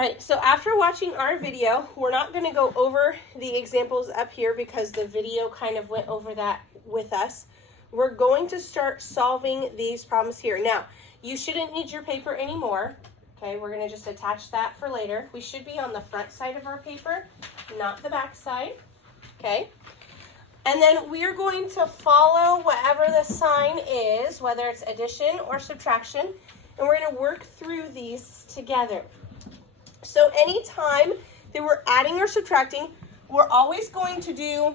All right, so after watching our video, we're not going to go over the examples up here because the video kind of went over that with us. We're going to start solving these problems here. Now, you shouldn't need your paper anymore. Okay, we're going to just attach that for later. We should be on the front side of our paper, not the back side. Okay, and then we're going to follow whatever the sign is, whether it's addition or subtraction, and we're going to work through these together. So anytime that we're adding or subtracting, we're always going to do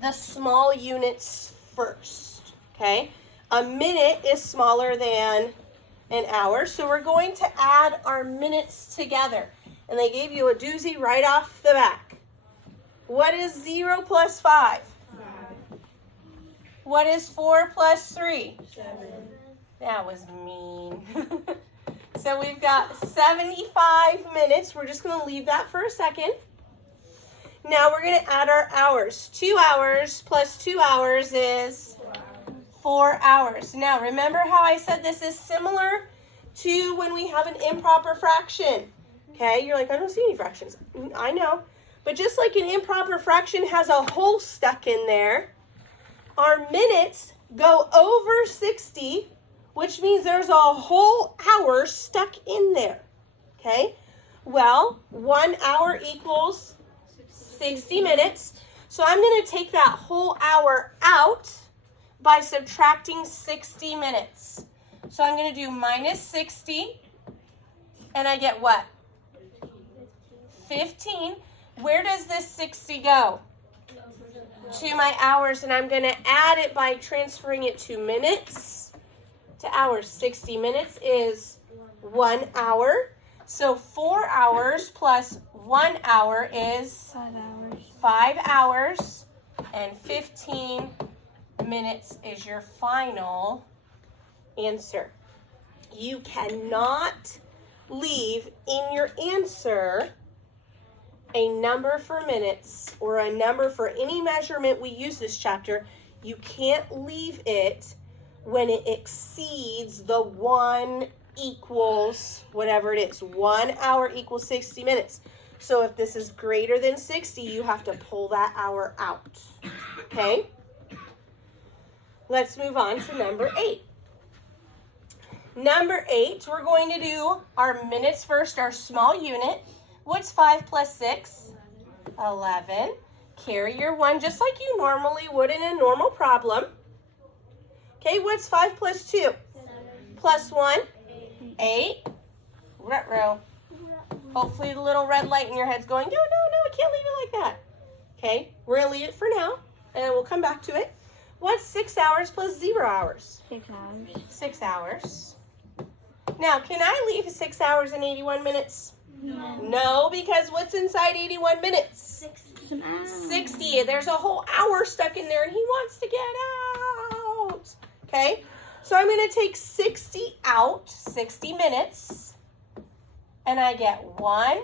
the small units first, okay? A minute is smaller than an hour, so we're going to add our minutes together. And they gave you a doozy right off the back. What is 0 plus 5? 5. What is 4 plus 3? 7. That was mean. So we've got 75 minutes. We're just going to leave that for a second. Now we're going to add our hours. 2 hours plus 2 hours is 4 hours. Now remember how I said this is similar to when we have an improper fraction. Okay, you're like, I don't see any fractions. I know. But just like an improper fraction has a whole stuck in there, our minutes go over 60, which means there's a whole hour stuck in there, okay? Well, 1 hour equals 60 minutes. So I'm going to take that whole hour out by subtracting 60 minutes. So I'm going to do minus 60, and I get what? 15. Where does this 60 go? To my hours, and I'm going to add it by transferring it to minutes. To hours. 60 minutes is 1 hour. So 4 hours plus 1 hour is 5 hours. 5 hours, and 15 minutes is your final answer. You cannot leave in your answer a number for minutes or a number for any measurement we use this chapter. You can't leave it when it exceeds the 1 equals whatever it is. 1 hour equals 60 minutes. So if this is greater than 60, you have to pull that hour out. Okay? Let's move on to number 8. Number 8, we're going to do our minutes first, our small unit. What's 5 plus 6? 11. Carry your 1 just like you normally would in a normal problem. Okay, what's 5 plus 2? 7. Plus 1? 8. Ruh-roh. Hopefully the little red light in your head's going, no, I can't leave it like that. Okay, we're going to leave it for now, and we'll come back to it. What's 6 hours plus 0 hours? 6 hours. 6 hours. Now, can I leave 6 hours and 81 minutes? No. No, because what's inside 81 minutes? 60. There's a whole hour stuck in there, and he wants to get out. Okay, so I'm going to take 60 out, 60 minutes, and I get 1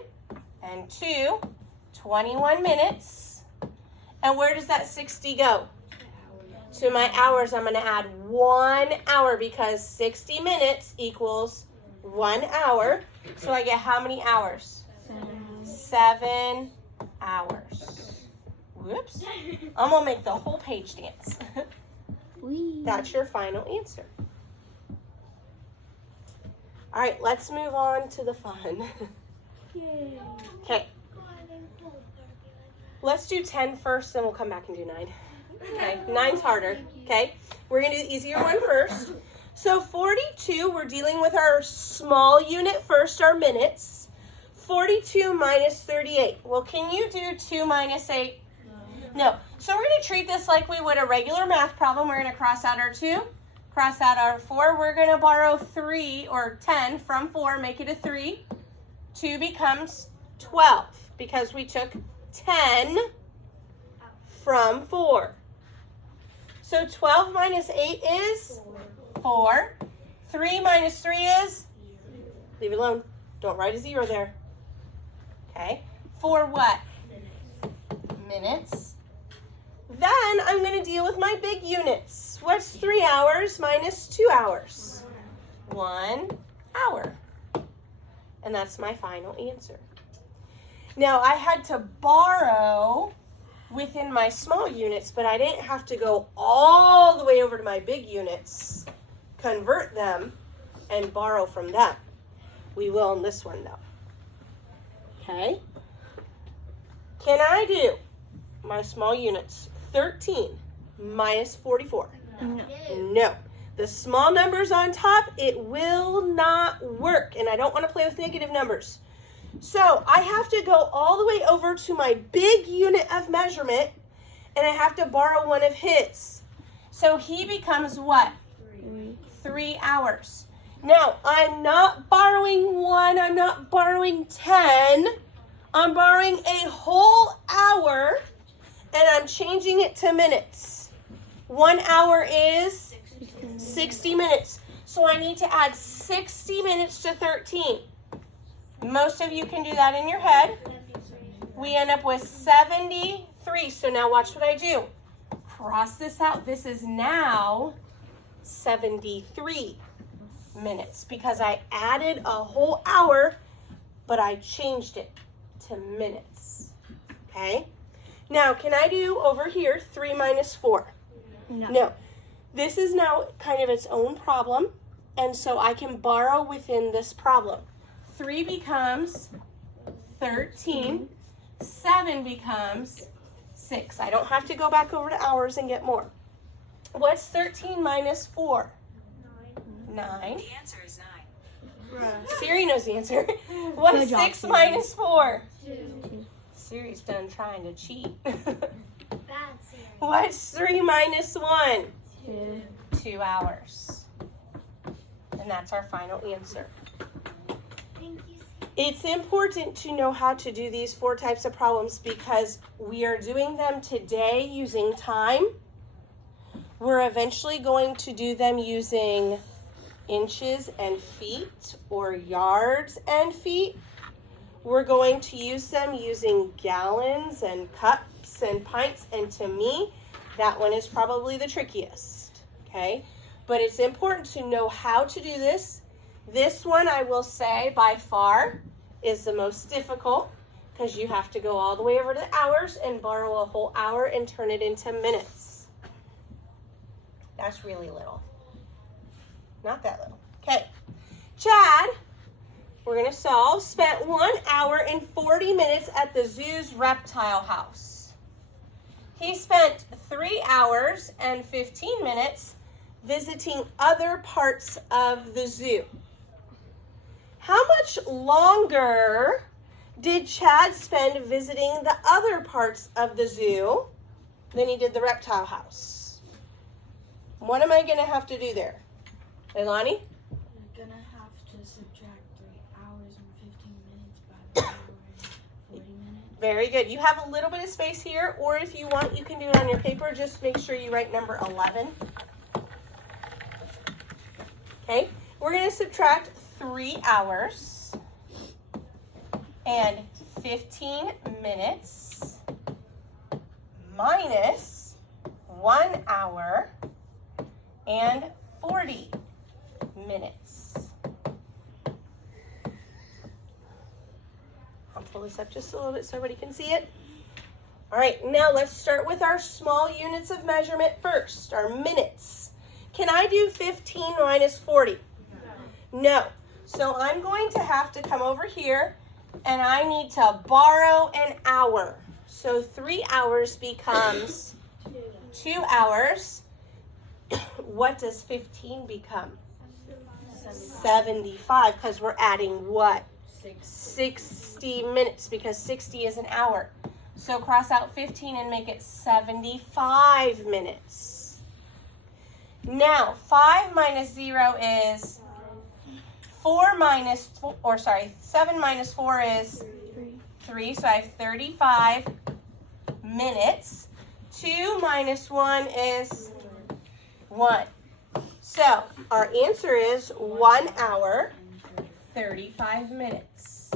and 2, 21 minutes. And where does that 60 go? To my hours. I'm going to add 1 hour because 60 minutes equals 1 hour. So I get how many hours? 7 hours. Whoops. I'm going to make the whole page dance. That's your final answer. All right, let's move on to the fun. Okay. Let's do 10 first, then we'll come back and do 9. Okay, 9's harder. Okay, we're going to do the easier one first. So 42, we're dealing with our small unit first, our minutes. 42 minus 38. Well, can you do 2 minus 8? No. So we're going to treat this like we would a regular math problem. We're going to cross out our 2, cross out our 4. We're going to borrow 3 or 10 from 4, make it a 3. 2 becomes 12 because we took 10 from 4. So 12 minus 8 is 4. 3 minus 3 is? Leave it alone. Don't write a 0 there. Okay. For what? Minutes. Then I'm going to deal with my big units. What's 3 hours minus 2 hours? 1 hour. And that's my final answer. Now, I had to borrow within my small units, but I didn't have to go all the way over to my big units, convert them, and borrow from them. We will in this one, though. Okay? Can I do my small units 13 minus 44? No. The small numbers on top, it will not work. And I don't want to play with negative numbers. So I have to go all the way over to my big unit of measurement, and I have to borrow one of his. So he becomes what? 3 hours. Now, I'm not borrowing 1, I'm not borrowing 10. I'm borrowing a whole hour, and I'm changing it to minutes. 1 hour is 60 minutes. So I need to add 60 minutes to 13. Most of you can do that in your head. We end up with 73. So now watch what I do. Cross this out. This is now 73 minutes because I added a whole hour, but I changed it to minutes. Okay? Now, can I do over here 3 minus 4? No. This is now kind of its own problem, and so I can borrow within this problem. 3 becomes 13. 7 becomes 6. I don't have to go back over to hours and get more. What's 13 minus 4? 9. The answer is 9. Siri knows the answer. What's 6 minus 4? 2. Siri's done trying to cheat. Bad Siri. What's 3 minus 1? 2. 2 hours. And that's our final answer. Thank you. It's important to know how to do these 4 types of problems because we are doing them today using time. We're eventually going to do them using inches and feet or yards and feet. We're going to use them using gallons and cups and pints, and to me, that one is probably the trickiest, okay? But it's important to know how to do this. This one, I will say, by far, is the most difficult because you have to go all the way over to the hours and borrow a whole hour and turn it into minutes. That's really little. Not that little. Okay. Chad, we're going to solve, spent 1 hour and 40 minutes at the zoo's reptile house. He spent 3 hours and 15 minutes visiting other parts of the zoo. How much longer did Chad spend visiting the other parts of the zoo than he did the reptile house? What am I going to have to do there? Leilani? You're gonna have to subtract 3 hours and 15 minutes by 1 hour and 40 minutes. Very good. You have a little bit of space here, or if you want, you can do it on your paper. Just make sure you write number 11. Okay, we're going to subtract 3 hours and 15 minutes minus 1 hour and 40 minutes. I'll pull this up just a little bit so everybody can see it. All right, now let's start with our small units of measurement first, our minutes. Can I do 15 minus 40? No. So I'm going to have to come over here and I need to borrow an hour. So 3 hours becomes 2 hours. What does 15 become? 75, because we're adding what? 60 minutes, because 60 is an hour. So cross out 15 and make it 75 minutes. Now, 5 minus 0 is 7 minus 4 is 3. So I have 35 minutes. 2 minus 1 is 1. So our answer is 1 hour, 35 minutes.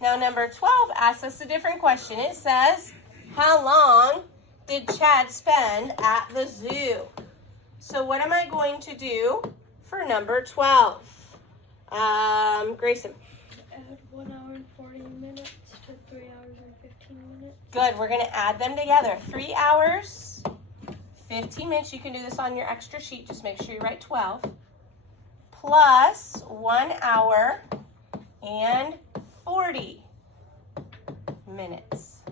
Now number 12 asks us a different question. It says, how long did Chad spend at the zoo? So what am I going to do for number 12? Grayson. Add 1 hour and 40 minutes to 3 hours and 15 minutes. Good, we're gonna add them together. 3 hours, 15 minutes. You can do this on your extra sheet. Just make sure you write 12. Plus 1 hour and 40 minutes.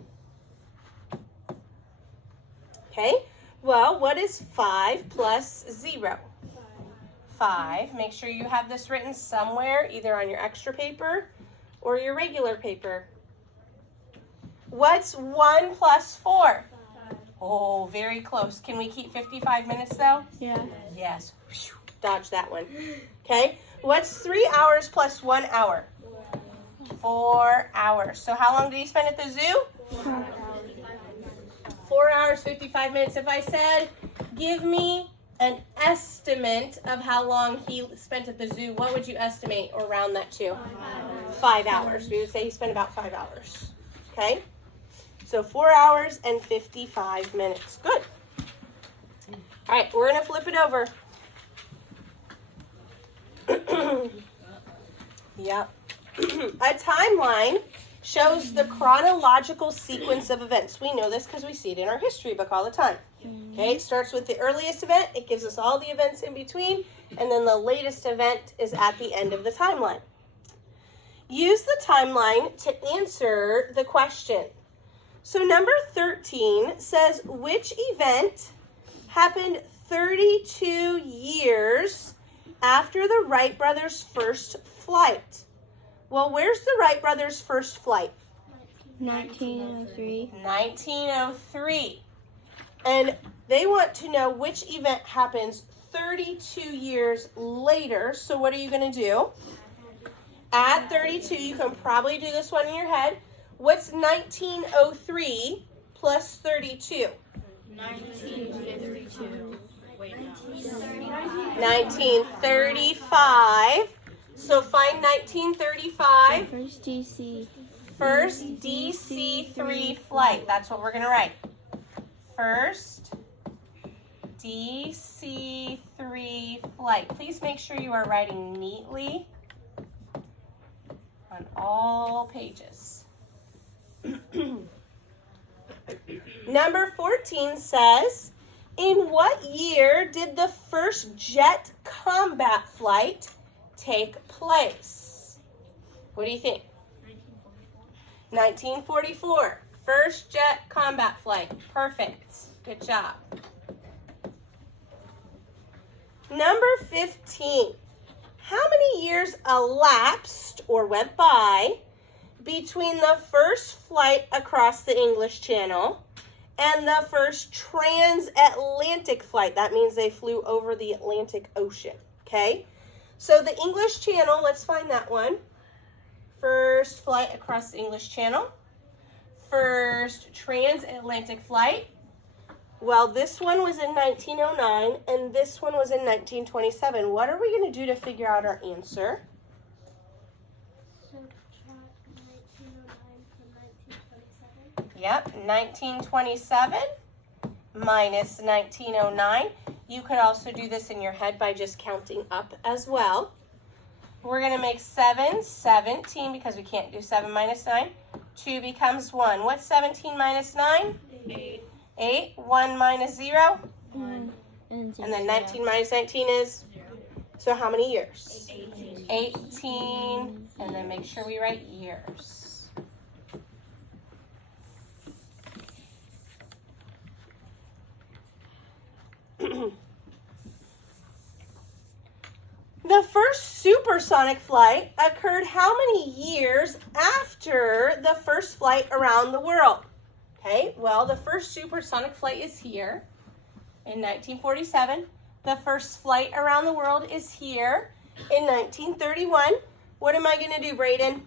Okay, well, what is 5 plus 0? 5. Make sure you have this written somewhere, either on your extra paper or your regular paper. What's 1 plus 4? Oh, very close. Can we keep 55 minutes though? Yeah. Yes. Whew, dodge that one. Okay, what's 3 hours plus 1 hour? 4 hours. So how long did he spend at the zoo? 4 hours, 55 minutes. If I said, give me an estimate of how long he spent at the zoo, what would you estimate or round that to? 5 hours. We would say he spent about 5 hours. Okay? So 4 hours and 55 minutes. Good. All right, we're going to flip it over. Yep. A timeline shows the chronological sequence of events. We know this because we see it in our history book all the time. Okay, it starts with the earliest event. It gives us all the events in between. And then the latest event is at the end of the timeline. Use the timeline to answer the question. So number 13 says, which event happened 32 years after the Wright brothers' first flight? Well, where's the Wright brothers' first flight? 1903. 1903. And they want to know which event happens 32 years later. So what are you going to do? Add 32. You can probably do this one in your head. What's 1903 plus 32? 1952. Wait, no. 1935. So find 1935. First DC. First DC-3 flight. That's what we're going to write. First DC-3 flight. Please make sure you are writing neatly on all pages. Number 14 says, in what year did the first jet combat flight take place? What do you think? 1944. First jet combat flight. Perfect. Good job. Number 15. How many years elapsed or went by between the first flight across the English Channel and the first transatlantic flight? That means they flew over the Atlantic Ocean. Okay? So the English Channel, let's find that one. First flight across the English Channel. First transatlantic flight. Well, this one was in 1909 and this one was in 1927. What are we going to do to figure out our answer? Subtract 1909 from 1927. Yep, 1927 minus 1909. You could also do this in your head by just counting up as well. We're going to make 7, 17, because we can't do 7 minus 9. 2 becomes 1. What's 17 minus 9? 8. 8. 1 minus 0? 1. And then 19 minus 19 is? 0. So how many years? 18. 18. And then make sure we write years. The first supersonic flight occurred how many years after the first flight around the world? Okay, well, the first supersonic flight is here in 1947. The first flight around the world is here in 1931. What am I going to do, Brayden?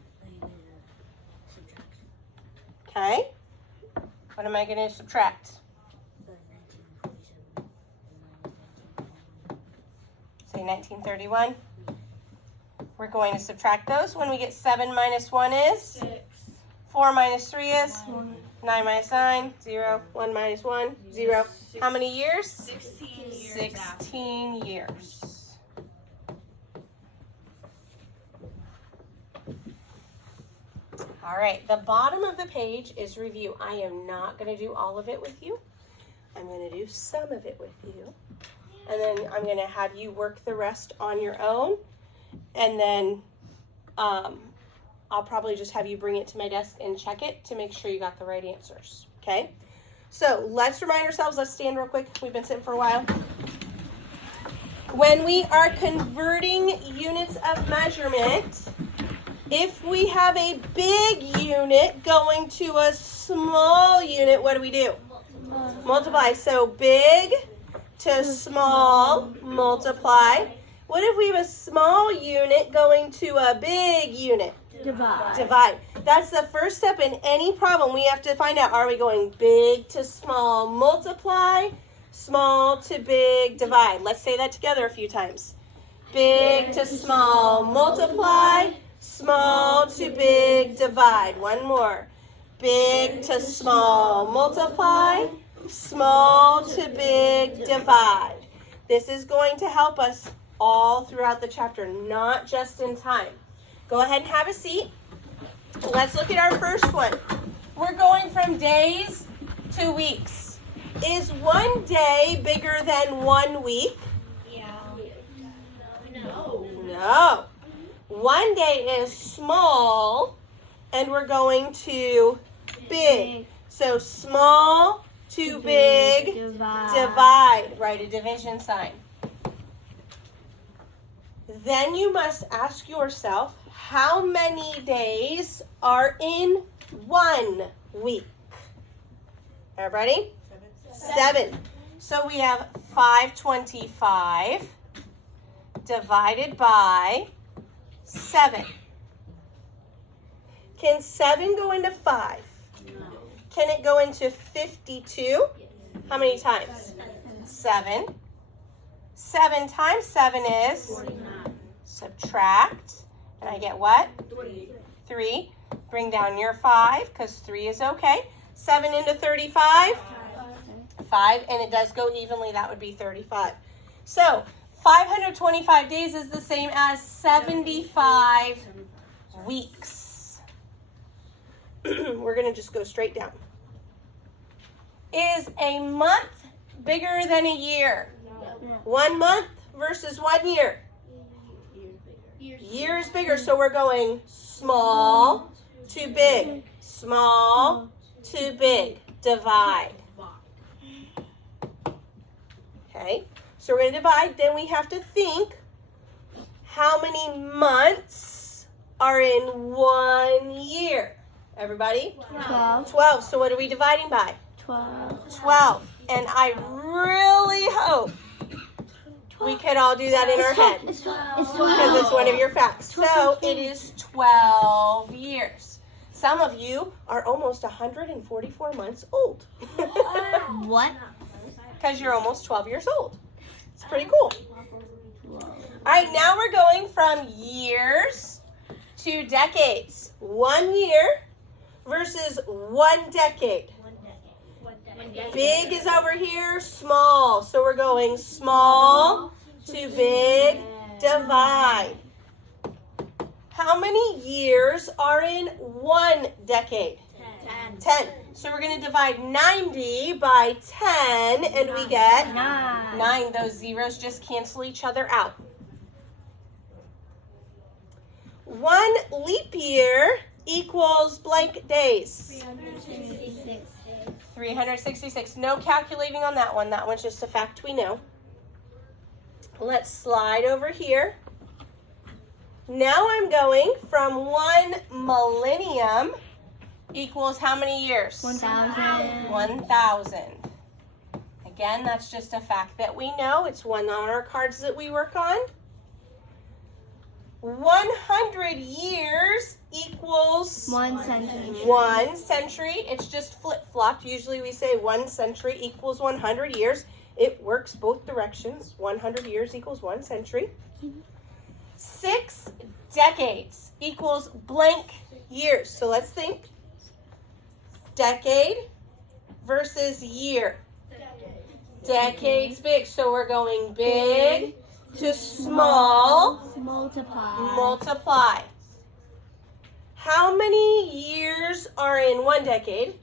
Okay. What am I going to subtract? Say 1931. We're going to subtract those. When we get 7 minus 1 is? 6. 4 minus 3 is? 1. 9 minus 9, 0. 1 minus 1, 0. How many years? 16 years. 16 years. All right, the bottom of the page is review. I am not going to do all of it with you. I'm going to do some of it with you. And then I'm going to have you work the rest on your own. And then I'll probably just have you bring it to my desk and check it to make sure you got the right answers. Okay? So let's remind ourselves. Let's stand real quick. We've been sitting for a while. When we are converting units of measurement, if we have a big unit going to a small unit, what do? Multiply. So big to small, multiply. What if we have a small unit going to a big unit? Divide. That's the first step in any problem. We have to find out, are we going big to small, multiply, small to big, divide? Let's say that together a few times. Big to small, multiply, small to big, divide. One more. Big to small, multiply, small to big, divide. This is going to help us all throughout the chapter, not just in time. Go ahead and have a seat. Let's look at our first one. We're going from days to weeks. Is one day bigger than 1 week? Yeah. No. 1 day is small, and we're going to big. So small to big, divide. Write a division sign. Then you must ask yourself, how many days are in 1 week? Everybody? 7. So we have 525 divided by 7. Can 7 go into 5? No. Can it go into 52? How many times? 7. 7 times 7 is? 49. Subtract. And I get what? 3. Bring down your 5 because 3 is okay. 7 into 35? 5. And it does go evenly. That would be 35. So 525 days is the same as 75 weeks. We're going to just go straight down. Is a month bigger than a year? 1 month versus 1 year? Year is bigger, so we're going small to big. Small to big. Divide. Okay, so we're going to divide. Then we have to think how many months are in 1 year. Everybody? 12. 12. So what are we dividing by? 12. And I really hope we could all do that in our head. It's 12. Because it's one of your facts. So it is 12 years. Some of you are almost 144 months old. What? Because you're almost 12 years old. It's pretty cool. All right, now we're going from years to decades. 1 year versus 1 decade. Big is over here, small. So we're going small to big, divide. How many years are in 1 decade? 10. So we're going to divide 90 by 10, and we get 9. Those zeros just cancel each other out. 1 leap year equals blank days. 366. No calculating on that one. That one's just a fact we know. Let's slide over here. Now I'm going from 1 millennium equals how many years? 1,000. 1,000. Again, that's just a fact that we know. It's one on our cards that we work on. 100 years equals 1 century. 1 century. It's just flip-flopped. Usually we say 1 century equals 100 years. It works both directions. 100 years equals 1 century. 6 decades equals blank years. So let's think. Decade versus year. Decade's big, so we're going big to small. Multiply. Multiply. How many years are in 1 decade?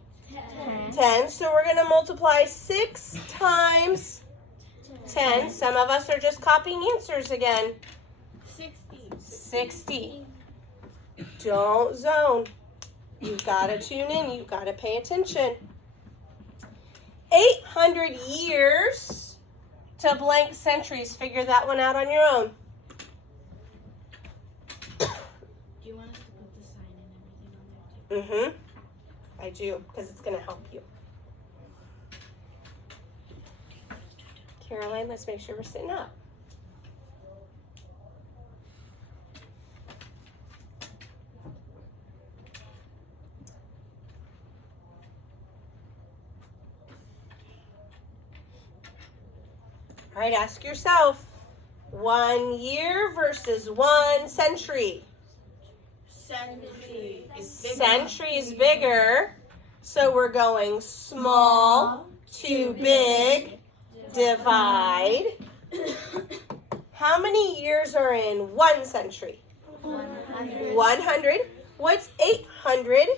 10. So we're going to multiply 6 times 10. Some of us are just copying answers again. 60. Don't zone. You've got to tune in. You've got to pay attention. 800 years to blank centuries. Figure that one out on your own. Do you want us to put the sign and everything on there too? I do, because it's going to help you. Caroline, let's make sure we're sitting up. All right, ask yourself, 1 year versus 1 century. Century is bigger, so we're going small to big, divide. How many years are in 1 century? 100. What's 800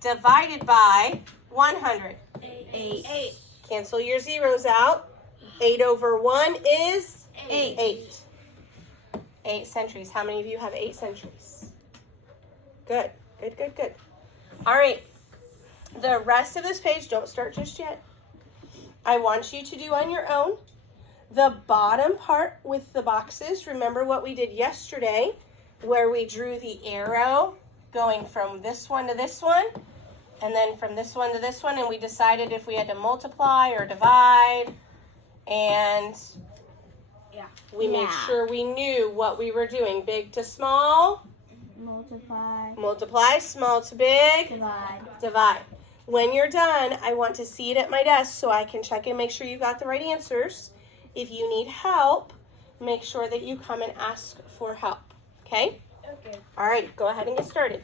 divided by 100? 8. Cancel your zeros out. 8 over 1 is 8. 8 centuries. How many of you have 8 centuries? Good. All right. The rest of this page, don't start just yet. I want you to do on your own. The bottom part with the boxes, remember what we did yesterday, where we drew the arrow going from this one to this one, and then from this one to this one, and we decided if we had to multiply or divide, and we made sure we knew what we were doing. Big to small. Multiply. Small to big. Divide. When you're done, I want to see it at my desk so I can check and make sure you got the right answers. If you need help, make sure that you come and ask for help. Okay? Okay. All right, go ahead and get started.